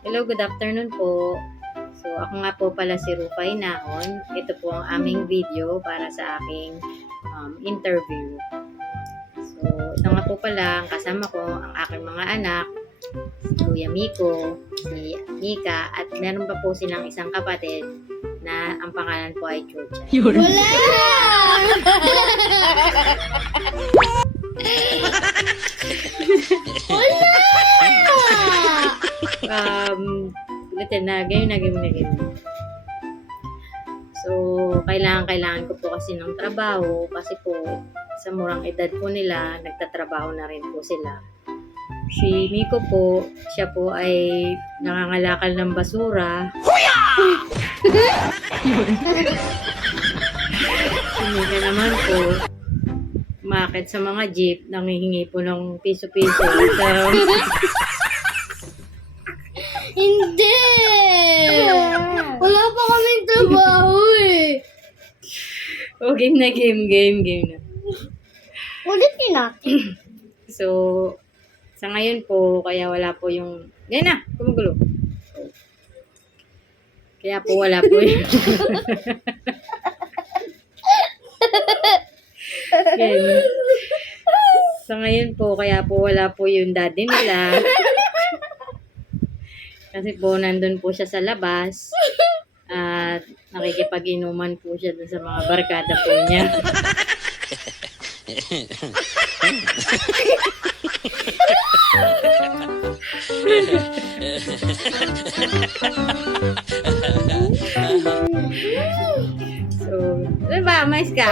Hello, good afternoon po. So, ako nga po pala si Rufay Nahon. Ito po ang aming video para sa aking interview. So, ito nga po pala, ang kasama ko, ang aking mga anak, si Kuya Miko, si Mika, at meron pa po silang isang kapatid na ang pangalan po ay Chucha. Wala! Ulitin na, game. So, kailangan ko po kasi ng trabaho kasi po sa murang edad po nila, nagtatrabaho na rin po sila. Si Miko po, siya po ay nangangalakal ng basura. Si Mika naman po, umakit sa mga jeep, nangihingi po ng piso-piso. So, Hindi! Wala pa kaming trabaho eh. oh, game na. Ulitin natin. So, sa ngayon po, kaya wala po yung... Yan na, kumugulo. Kaya po wala po yung... Yan. Sa ngayon po, kaya po wala po yung daddy nila. Kasi po, nandun po siya sa labas. At nakikipag-inuman po siya dun sa mga barkada po niya. So, diba, mais ka?